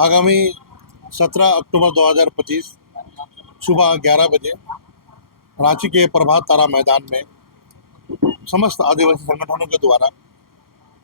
आगामी 17 अक्टूबर 2025 सुबह 11 बजे रांची के प्रभात तारा मैदान में समस्त आदिवासी संगठनों के द्वारा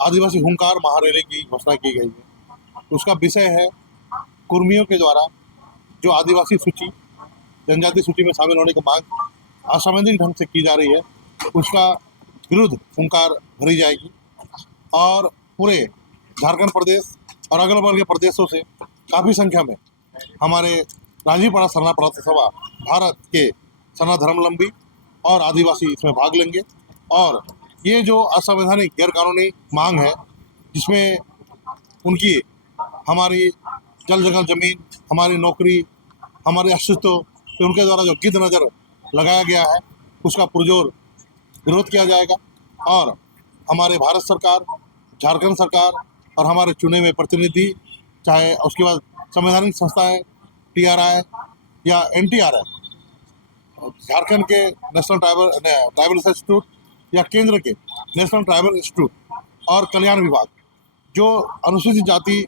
आदिवासी हुंकार महारैली की घोषणा की गई है। उसका विषय है कुर्मियों के द्वारा जो आदिवासी सूची जनजाति सूची में शामिल होने की मांग असंवैधानिक ढंग से की जा रही है, उसका विरुद्ध हुंकार भरी जाएगी और पूरे झारखंड प्रदेश और अगल बगल के प्रदेशों से काफ़ी संख्या में हमारे राजीवपाड़ा सरना प्रांत सभा भारत के सरना धर्मावलंबी और आदिवासी इसमें भाग लेंगे। और ये जो असंवैधानिक गैरकानूनी मांग है, जिसमें उनकी हमारी जल जगह जमीन, हमारी नौकरी, हमारे अस्तित्व पे उनके द्वारा जो गिद्ध नज़र लगाया गया है, उसका पुरजोर विरोध किया जाएगा। और हमारे भारत सरकार, झारखंड सरकार और हमारे चुने हुए प्रतिनिधि, चाहे उसके बाद संवैधानिक संस्थाएं TRI या NTRI, झारखंड के नेशनल ट्राइबल इंस्टीट्यूट या केंद्र के नेशनल ट्राइबल इंस्टीट्यूट और कल्याण विभाग जो अनुसूचित जाति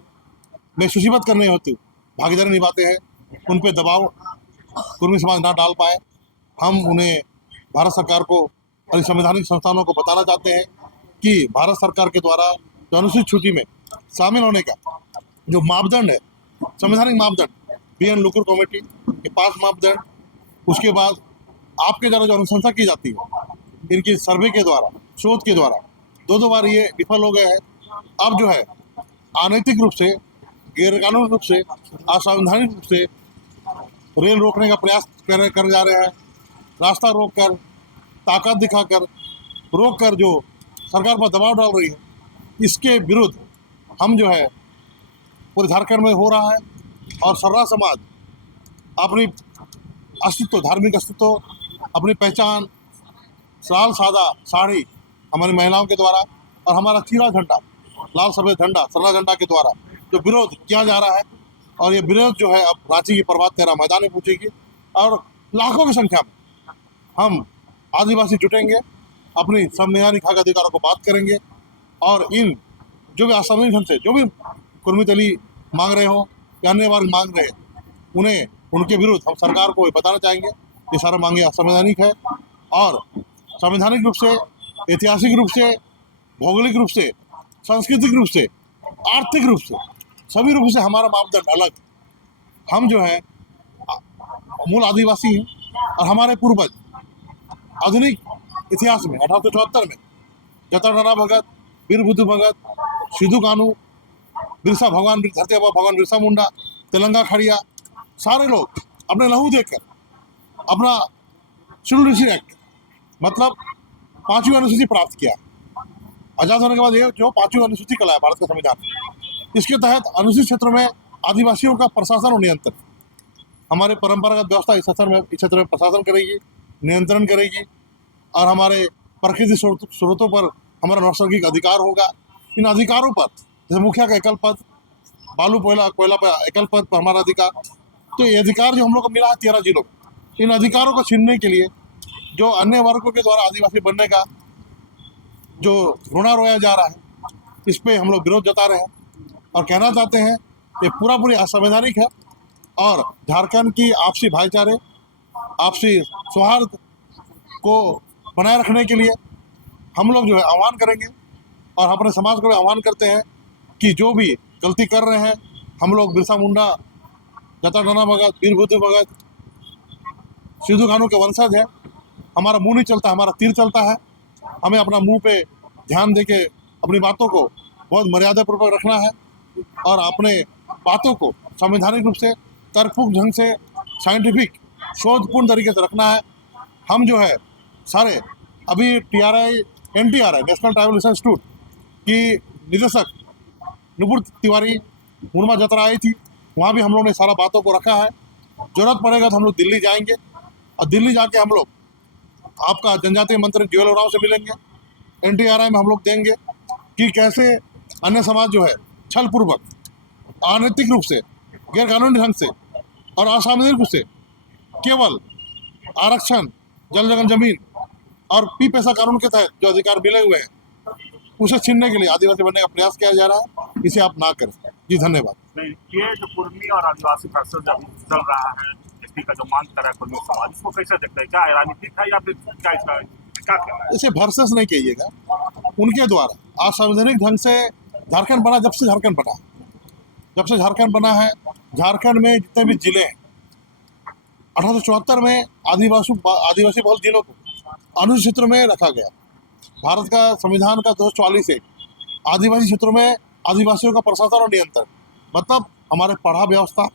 में सूचीबद्ध करने हेतु भागीदारी निभाते हैं, उन पर दबाव कुर्मी समाज ना डाल पाए। हम उन्हें भारत सरकार को और संवैधानिक संस्थानों को बताना चाहते हैं कि भारत सरकार के द्वारा जो अनुसूचित सूची में शामिल होने का जो मापदंड है, संवैधानिक मापदंड, BN लुकुर कमेटी के 5 मापदंड, उसके बाद आपके द्वारा जो अनुशंसा की जाती है इनकी सर्वे के द्वारा, शोध के द्वारा 2 बार ये विफल हो गए हैं। अब जो है अनैतिक रूप से, गैरकानूनी रूप से, असंवैधानिक रूप से रेल रोकने का प्रयास कर जा रहे हैं। रास्ता रोक कर, ताकत दिखाकर, रोक कर जो सरकार पर दबाव डाल रही है, इसके विरुद्ध हम जो है पूरे झारखंड में हो रहा है। और सर्रा समाज अपनी अस्तित्व, धार्मिक अस्तित्व, अपनी पहचान, साल सादा साड़ी हमारी महिलाओं के द्वारा और हमारा चीरा झंडा, लाल सफेद झंडा, सरना झंडा के द्वारा जो विरोध किया जा रहा है, और ये विरोध जो है अब रांची की प्रभात तारा मैदान में पहुंचेगी और लाखों की संख्या में हम आदिवासी जुटेंगे, अपनी संवैधानिक हक अधिकारों को बात करेंगे। और इन जो भी असंवैधानिक ढंग से जो भी कुर्मी तली मांग रहे हो या अन्य वर्ग मांग रहे हैं, उन्हें उनके विरुद्ध हम सरकार को बताना चाहेंगे ये सारा मांगे असंवैधानिक है। और संवैधानिक रूप से, ऐतिहासिक रूप से, भौगोलिक रूप से, सांस्कृतिक रूप से, आर्थिक रूप से, सभी रूप से हमारा मापदंड अलग। हम जो है मूल आदिवासी हैं और हमारे पूर्वज आधुनिक इतिहास में 1874 में जताराणा भगत, वीर बुद्धू भगत, सिद्धू कानू, बिरसा भगवान, धरती आबा भगवान बिरसा मुंडा, तेलंगा खड़िया, सारे लोग अपने लहू देकर अपना शेड्यूल्ड डिस्ट्रिक्ट एक्ट मतलब 5वीं अनुसूची प्राप्त किया। आजाद होने के बाद ये जो 5वीं अनुसूची कहलाया भारत का संविधान, इसके तहत अनुसूचित क्षेत्रों में आदिवासियों का प्रशासन और नियंत्रण, हमारे परंपरागत व्यवस्था इस क्षेत्र में प्रशासन करेगी, नियंत्रण करेगी। और हमारे प्राकृतिक स्रोतों पर हमारा नैसर्गिक अधिकार होगा। इन अधिकारों पर जैसे मुखिया का एकल पद, बालू कोयला पर एकल पद पर हमारा अधिकार, तो ये अधिकार जो हम लोग को मिला है 13 जिलों में, इन अधिकारों को छीनने के लिए जो अन्य वर्गों के द्वारा आदिवासी बनने का जो रोना रोया जा रहा है, इस पर हम लोग विरोध जता रहे हैं और कहना चाहते हैं कि पूरी असंवैधानिक है। और झारखंड की आपसी भाईचारे, आपसी सौहार्द को बनाए रखने के लिए हम लोग जो है आह्वान करेंगे और अपने समाज को भी आह्वान करते हैं कि जो भी गलती कर रहे हैं, हम लोग बिरसा मुंडा, जताराणा भगत, वीर बुद्धू भगत, सिद्धू कानू के वंशज है। हमारा मुंह नहीं चलता, हमारा तीर चलता है। हमें अपना मुंह पे ध्यान देके अपनी बातों को बहुत मर्यादापूर्वक रखना है और अपने बातों को संवैधानिक रूप से, तर्कपूर्ण ढंग से, साइंटिफिक शोधपूर्ण तरीके से रखना है। हम जो है सारे अभी TRI NTRI national tribal institute की निदेशक नुपुर तिवारी मुरमा जतरा आई थी, वहाँ भी हम लोगों ने सारा बातों को रखा है। जरूरत पड़ेगा तो हम लोग दिल्ली जाएंगे और दिल्ली जाके हम लोग आपका जनजातीय मंत्री जुएल ओरांव से मिलेंगे। NTRI में हम लोग देंगे कि कैसे अन्य समाज जो है छलपूर्वक, अनैतिक रूप से, गैरकानूनी ढंग से और असावधानिक रूप से केवल आरक्षण, जल जगह जमीन और पी पैसा कानून के तहत जो अधिकार मिले हुए हैं, उसे छीनने के लिए आदिवासी बनने का प्रयास किया जा रहा है। इसे आप ना करें। जी धन्यवाद। नहीं, ये जो कुर्मी और आदिवासी वर्सेस जब चल रहा है, इसी का जो मांग कर रहा है कुर्मी समाज, इसको कैसे देखते हैं? क्या राजनीतिक है या फिर क्या इसका क्या कहना है? इसे वर्सेस नहीं कहिएगा, उनके द्वारा असांवैधानिक ढंग से झारखंड बना, जब से झारखंड बना है, झारखंड में जितने भी जिले हैं 1874 में आदिवासी बहुल जिलों को अनुसूचित क्षेत्र में रखा गया। भारत का संविधान का 244 है आदिवासी क्षेत्रों में आदिवासियों का प्रशासन और नियंत्रण, मतलब हमारे पढ़ा व्यवस्था,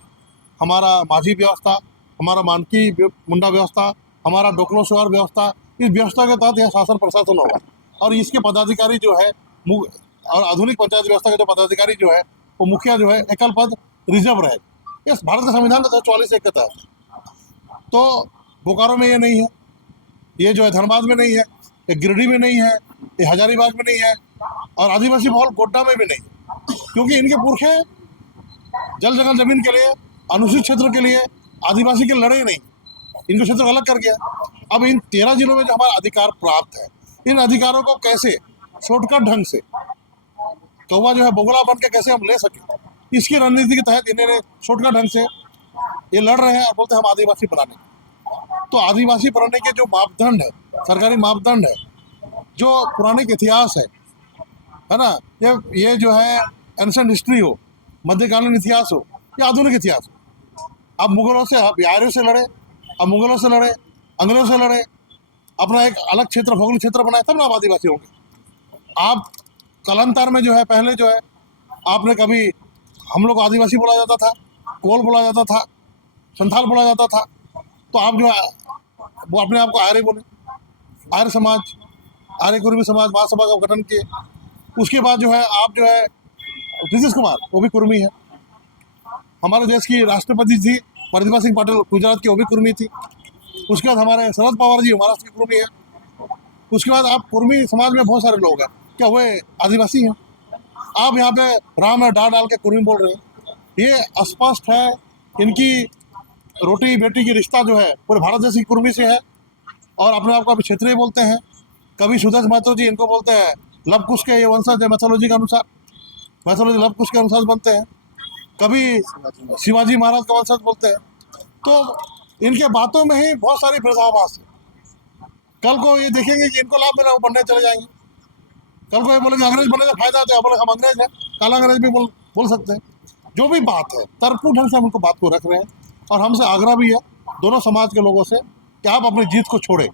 हमारा माझी व्यवस्था, हमारा मानकी मुंडा व्यवस्था, हमारा डोकलो सुआर व्यवस्था, इस व्यवस्था के तहत यह शासन प्रशासन होगा। और इसके पदाधिकारी जो है और आधुनिक पंचायत व्यवस्था के जो पदाधिकारी जो है वो मुखिया जो है एकल पद रिजर्व रहे। ये भारत का संविधान का 244 के तहत। तो बोकारो में ये नहीं है, ये जो है धनबाद में नहीं है, ये गिरिडीह में नहीं है, ये हजारीबाग में नहीं है, और आदिवासी बहुल गोड्डा में भी नहीं है, क्योंकि इनके पुरखे जल जंगल जमीन के लिए अनुसूचित क्षेत्र के लिए आदिवासी के लड़े नहीं, इनको क्षेत्र अलग कर गया। अब इन 13 जिलों में जो हमारा अधिकार प्राप्त है, इन अधिकारों को कैसे शॉर्टकट ढंग से कौवा जो है बोगला बन के कैसे हम ले सके, इसकी रणनीति के तहत इन्होंने शॉर्टकट ढंग से ये लड़ रहे हैं और बोलते हैं हम आदिवासी बनाने। तो आदिवासी बनाने के जो मापदंड है, सरकारी मापदंड है, जो पुराने इतिहास है ना, ये जो है एंशिएंट हिस्ट्री हो, मध्यकालीन इतिहास हो या आधुनिक इतिहास हो, अब मुगलों से, अब बिहारियों से लड़े, अब मुगलों से लड़े, अंग्रेजों से लड़े, अपना एक अलग क्षेत्र भौगोलिक क्षेत्र बनाए, तब ना आप आदिवासी होंगे। आप कालांतर में जो है, पहले जो है आपने कभी हम लोग आदिवासी बोला जाता था, कोल बोला जाता था, संथाल बोला जाता था, तो आप जो है वो अपने आप को आर्य बोले, आर्य समाज, आर्य कुर्मी समाज महासभा का गठन किए। उसके बाद जो है आप जो है नीतीश कुमार, वो भी कुर्मी है। हमारे देश की राष्ट्रपति थी प्रतिभा सिंह पाटिल, गुजरात की, वो भी कुर्मी थी। उसके बाद हमारे शरद पवार जी महाराष्ट्र के कुर्मी है। उसके बाद आप कुर्मी समाज में बहुत सारे लोग हैं, क्या वे आदिवासी हैं? आप यहाँ पे राम है डाल के कुर्मी बोल रहे हैं। ये स्पष्ट है, इनकी रोटी बेटी की रिश्ता जो है पूरे भारत देश की कुर्मी से है, और अपने आप को अभी क्षेत्रीय बोलते हैं। कभी सुदेश महतो जी इनको बोलते हैं लव कुश के, ये वंशज है मैथोलॉजी के अनुसार, मैथोलॉजी लव कुश के अनुसार बनते हैं। कभी शिवाजी महाराज का वंशज बोलते हैं। तो इनके बातों में ही बहुत सारी विरोधाभास है। कल को ये देखेंगे कि इनको लाभ मिला, वो बनने चले जाएंगे। कल को ये बोलेंगे अंग्रेज बनने से फायदा होता है, बोले हम अंग्रेज हैं, काला अंग्रेज भी बोल सकते हैं। जो भी बात है तर्कपूर्ण ढंग से हम उनको बात को रख रहे हैं, और हमसे आग्रह भी है दोनों समाज के लोगों से कि आप अपनी जीत को छोड़ें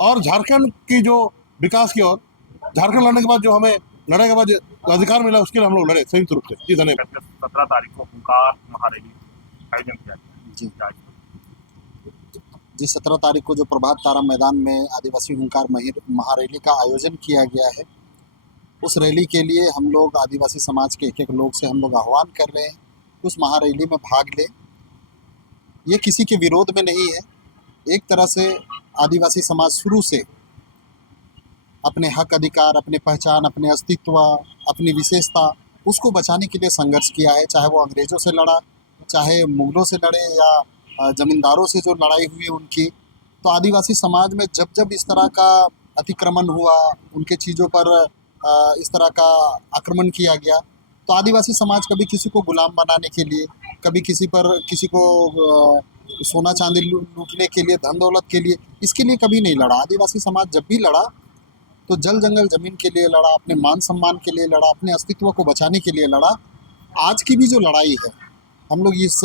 और झारखंड की जो विकास की ओर, झारखंड लड़ने के बाद जो हमें लड़ाई के बाद अधिकार मिला, उसके लिए हम लोग लड़े संयुक्त रूप से। जी धन्यवाद। 17 तारीख को हुंकार महारैली आयोजन किया गया जी 17 तारीख को जो प्रभात तारा मैदान में आदिवासी हुंकार महारैली का आयोजन किया गया है, उस रैली के लिए हम लोग आदिवासी समाज के एक लोग से हम लोग आह्वान कर रहे हैं उस महारैली में भाग लें। ये किसी के विरोध में नहीं है। एक तरह से आदिवासी समाज शुरू से अपने हक अधिकार, अपने पहचान, अपने अस्तित्व, अपनी विशेषता, उसको बचाने के लिए संघर्ष किया है। चाहे वो अंग्रेज़ों से लड़ा, चाहे मुगलों से लड़े, या ज़मींदारों से जो लड़ाई हुई उनकी। तो आदिवासी समाज में जब जब इस तरह का अतिक्रमण हुआ, उनके चीज़ों पर इस तरह का आक्रमण किया गया, तो आदिवासी समाज कभी किसी को गुलाम बनाने के लिए, कभी किसी को सोना चांदी लूटने के लिए, धन दौलत के लिए, इसके लिए कभी नहीं लड़ा। आदिवासी समाज जब भी लड़ा तो जल जंगल ज़मीन के लिए लड़ा, अपने मान सम्मान के लिए लड़ा, अपने अस्तित्व को बचाने के लिए लड़ा। आज की भी जो लड़ाई है, हम लोग इस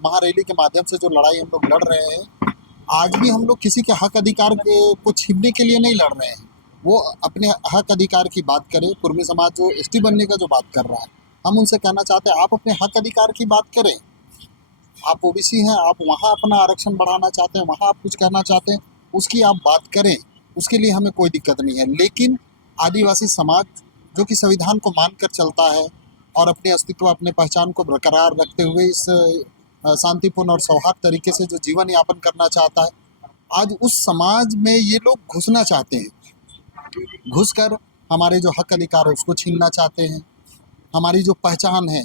महारैली के माध्यम से जो लड़ाई हम लोग लड़ रहे हैं, आज भी हम लोग किसी के हक अधिकार को छीनने के लिए नहीं लड़ रहे हैं। वो अपने हक अधिकार की बात करें। कुर्मी समाज जो एसटी बनने का जो बात कर रहा है, हम उनसे कहना चाहते हैं आप अपने हक अधिकार की बात करें। आप ओबीसी हैं, आप वहाँ अपना आरक्षण बढ़ाना चाहते हैं, वहाँ आप कुछ कहना चाहते हैं, उसकी आप बात करें, उसके लिए हमें कोई दिक्कत नहीं है। लेकिन आदिवासी समाज जो कि संविधान को मानकर चलता है और अपने अस्तित्व, अपने पहचान को बरकरार रखते हुए इस शांतिपूर्ण और सौहार्द तरीके से जो जीवन यापन करना चाहता है, आज उस समाज में ये लोग घुसना चाहते हैं। घुसकर हमारे जो हक अधिकार है उसको छीनना चाहते हैं, हमारी जो पहचान है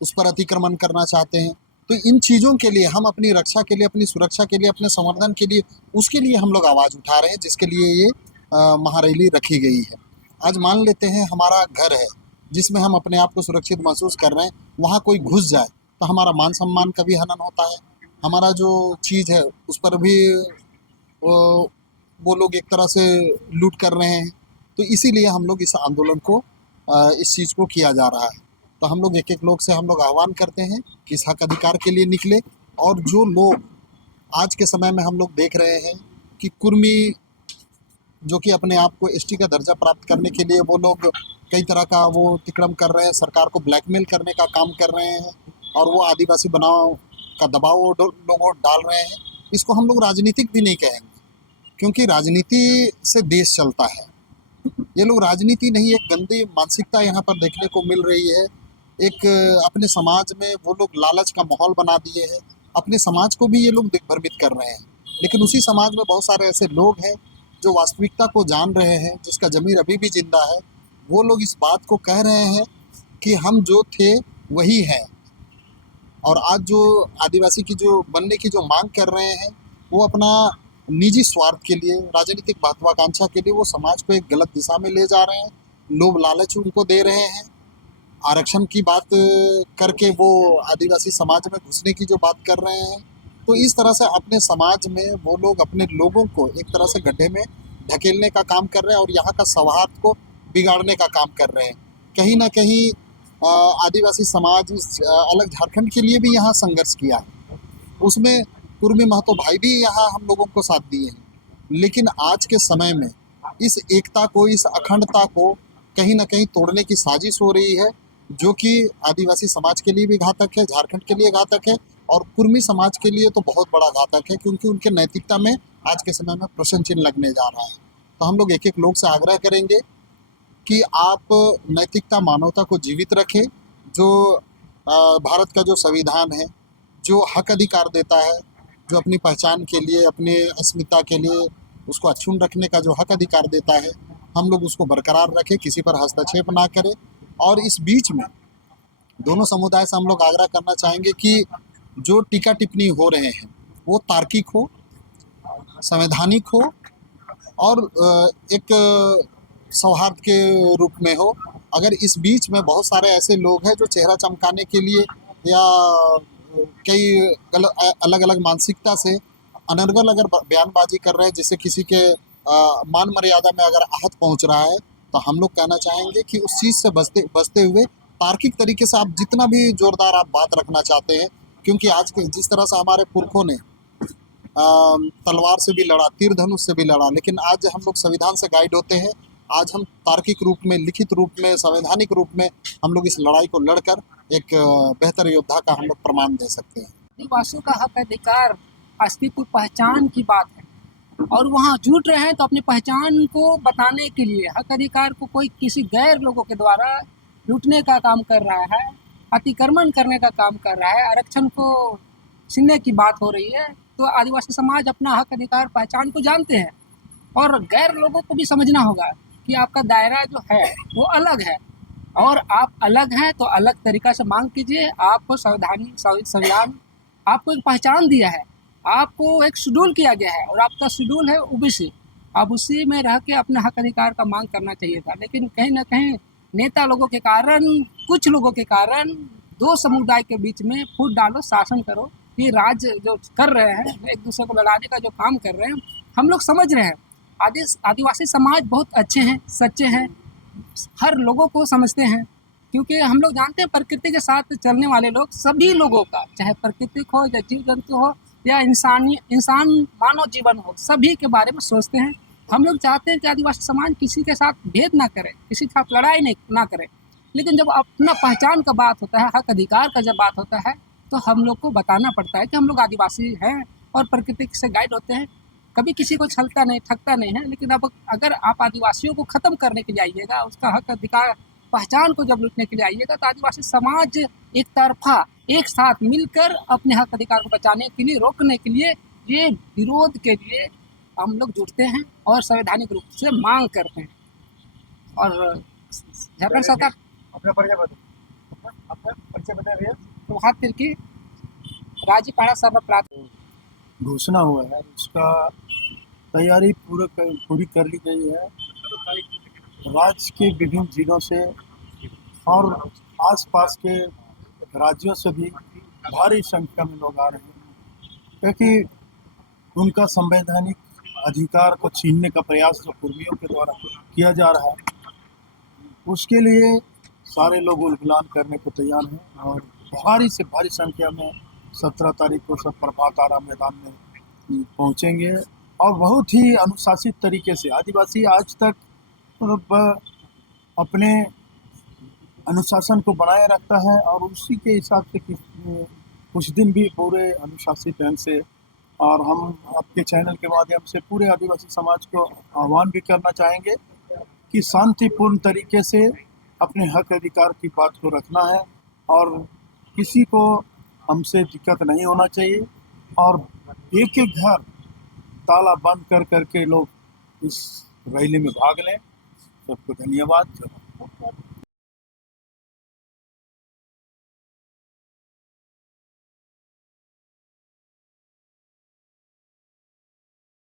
उस पर अतिक्रमण करना चाहते हैं। तो इन चीज़ों के लिए हम अपनी रक्षा के लिए, अपनी सुरक्षा के लिए, अपने संवर्धन के लिए, उसके लिए हम लोग आवाज़ उठा रहे हैं, जिसके लिए ये महारैली रखी गई है। आज मान लेते हैं हमारा घर है, जिसमें हम अपने आप को सुरक्षित महसूस कर रहे हैं, वहाँ कोई घुस जाए तो हमारा मान सम्मान का भी हनन होता है। हमारा जो चीज़ है उस पर भी वो वो लोग एक तरह से लूट कर रहे हैं। तो इसीलिए हम लोग इस आंदोलन को इस चीज़ को किया जा रहा है। तो हम लोग एक एक लोग से हम लोग आह्वान करते हैं कि इस हक अधिकार के लिए निकले। और जो लोग आज के समय में हम लोग देख रहे हैं कि कुर्मी जो कि अपने आप को एसटी का दर्जा प्राप्त करने के लिए वो लोग कई तरह का वो अतिक्रम कर रहे हैं, सरकार को ब्लैकमेल करने का काम कर रहे हैं और वो आदिवासी बनाव का दबाव वो लोगों डाल रहे हैं। इसको हम लोग राजनीतिक भी नहीं कहेंगे, क्योंकि राजनीति से देश चलता है। ये लोग राजनीति नहीं, एक गंदी मानसिकता यहाँ पर देखने को मिल रही है। एक अपने समाज में वो लोग लालच का माहौल बना दिए हैं, अपने समाज को भी ये लोग दिग्भ्रमित कर रहे हैं। लेकिन उसी समाज में बहुत सारे ऐसे लोग हैं जो वास्तविकता को जान रहे हैं, जिसका ज़मीर अभी भी जिंदा है। वो लोग इस बात को कह रहे हैं कि हम जो थे वही हैं। और आज जो आदिवासी की जो बनने की जो मांग कर रहे हैं, वो अपना निजी स्वार्थ के लिए, राजनीतिक महत्वाकांक्षा के लिए वो समाज को एक गलत दिशा में ले जा रहे हैं। लोभ लालच उनको दे रहे हैं। आरक्षण की बात करके वो आदिवासी समाज में घुसने की जो बात कर रहे हैं। तो इस तरह से अपने समाज में वो लोग अपने लोगों को एक तरह से गड्ढे में ढकेलने का काम कर रहे हैं और यहाँ का सौहार्द को बिगाड़ने का काम कर रहे हैं। कहीं ना कहीं आदिवासी समाज इस अलग झारखंड के लिए भी यहाँ संघर्ष किया है। उसमें कुर्मी महतो भाई भी यहाँ हम लोगों को साथ दिए हैं। लेकिन आज के समय में इस एकता को, इस अखंडता को कहीं ना कहीं तोड़ने की साजिश हो रही है, जो कि आदिवासी समाज के लिए भी घातक है, झारखंड के लिए घातक है और कुर्मी समाज के लिए तो बहुत बड़ा घातक है, क्योंकि उनके नैतिकता में आज के समय में प्रश्न चिन्ह लगने जा रहा है। तो हम लोग एक एक लोग से आग्रह करेंगे कि आप नैतिकता, मानवता को जीवित रखें। जो भारत का जो संविधान है, जो हक अधिकार देता है, जो अपनी पहचान के लिए, अपनी अस्मिता के लिए उसको अक्षुण्ण रखने का जो हक अधिकार देता है, हम लोग उसको बरकरार रखें, किसी पर हस्तक्षेप ना करें। और इस बीच में दोनों समुदाय से हम लोग आग्रह करना चाहेंगे कि जो टीका टिप्पणी हो रहे हैं वो तार्किक हो, संवैधानिक हो और एक सौहार्द के रूप में हो। अगर इस बीच में बहुत सारे ऐसे लोग हैं जो चेहरा चमकाने के लिए या कई अलग अलग मानसिकता से अनर्गल अगर बयानबाजी कर रहे हैं, जिससे किसी के मान मर्यादा में अगर आहत पहुंच रहा है, तो हम लोग कहना चाहेंगे कि उस चीज़ से बचते हुए तार्किक तरीके से आप जितना भी जोरदार आप बात रखना चाहते हैं, क्योंकि आज के जिस तरह से हमारे पुरखों ने तलवार से भी लड़ा, तीर धनुष से भी लड़ा, लेकिन आज हम लोग संविधान से गाइड होते हैं। आज हम तार्किक रूप में, लिखित रूप में, संवैधानिक रूप में हम लोग इस लड़ाई को लड़कर एक बेहतर योद्धा का हम लोग प्रमाण दे सकते हैं। आदिवासियों का हक अधिकार अस्तित्व पहचान की बात है और वहाँ जुट रहे हैं तो अपनी पहचान को बताने के लिए हक अधिकार को कोई किसी गैर लोगों के द्वारा लूटने का काम कर रहा है, अतिक्रमण करने का काम कर रहा है, आरक्षण को छीनने की बात हो रही है। तो आदिवासी समाज अपना हक अधिकार पहचान को जानते हैं और गैर लोगों को भी समझना होगा कि आपका दायरा जो है वो अलग है और आप अलग हैं तो अलग तरीक़ा से मांग कीजिए। आपको संविधान आपको एक पहचान दिया है, आपको एक शेड्यूल किया गया है और आपका शेड्यूल है ओबीसी। अब उसी में रह के अपने हक अधिकार का मांग करना चाहिए था, लेकिन कहीं ना कहीं नेता लोगों के कारण, कुछ लोगों के कारण दो समुदाय के बीच में फूट डालो, शासन करो, ये राज्य जो कर रहे हैं, एक दूसरे को लड़ाने का जो काम कर रहे हैं, हम लोग समझ रहे हैं। आदिवासी समाज बहुत अच्छे हैं, सच्चे हैं, हर लोगों को समझते हैं, क्योंकि हम लोग जानते हैं प्रकृति के साथ चलने वाले लोग, सभी लोगों का, चाहे प्राकृतिक हो या जीव जंतु हो या इंसान मानव जीवन हो, सभी के बारे में सोचते हैं। हम लोग चाहते हैं कि आदिवासी समाज किसी के साथ भेद ना करे, किसी के साथ लड़ाई ना करे, लेकिन जब अपना पहचान का बात होता है, हक अधिकार का जब बात होता है, तो हम लोग को बताना पड़ता है कि हम लोग आदिवासी हैं और प्रकृति से गाइड होते हैं, कभी किसी को छलता नहीं, ठगता नहीं है। लेकिन अब अगर आप आदिवासियों को ख़त्म करने के लिए आइएगा, उसका हक अधिकार पहचान को जब लूटने के लिए आइएगा, तो आदिवासी समाज एक तरफा एक साथ मिलकर अपने हक अधिकार को बचाने के लिए, रोकने के लिए, ये विरोध के लिए हम लोग जुटते हैं और संवैधानिक रूप से मांग करते हैं। और झारखंड सरकार अपना परिचय बता भैया। प्रभात तिर्की, राजीपाड़ा सर्वप्रात घोषणा हुआ है, उसका तैयारी पूरी कर ली गई है। राज्य के विभिन्न जिलों से और आसपास के राज्यों से भी भारी संख्या में लोग आ रहे हैं, क्योंकि उनका संवैधानिक अधिकार को छीनने का प्रयास जो कुर्मियों के द्वारा किया जा रहा है, उसके लिए सारे लोग उलगुलान करने को तैयार हैं और भारी से भारी संख्या में 17 तारीख को सब प्रभात तारा मैदान में पहुंचेंगे। और बहुत ही अनुशासित तरीके से आदिवासी आज तक मतलब अपने अनुशासन को बनाए रखता है और उसी के हिसाब से कुछ दिन भी पूरे अनुशासित ढंग से। और हम आपके चैनल के माध्यम से पूरे आदिवासी समाज को आह्वान भी करना चाहेंगे कि शांतिपूर्ण तरीके से अपने हक अधिकार की बात को रखना है और किसी को हमसे दिक्कत नहीं होना चाहिए। और एक एक घर ताला बंद कर करके लोग इस रैली में भाग लें। सबको धन्यवाद।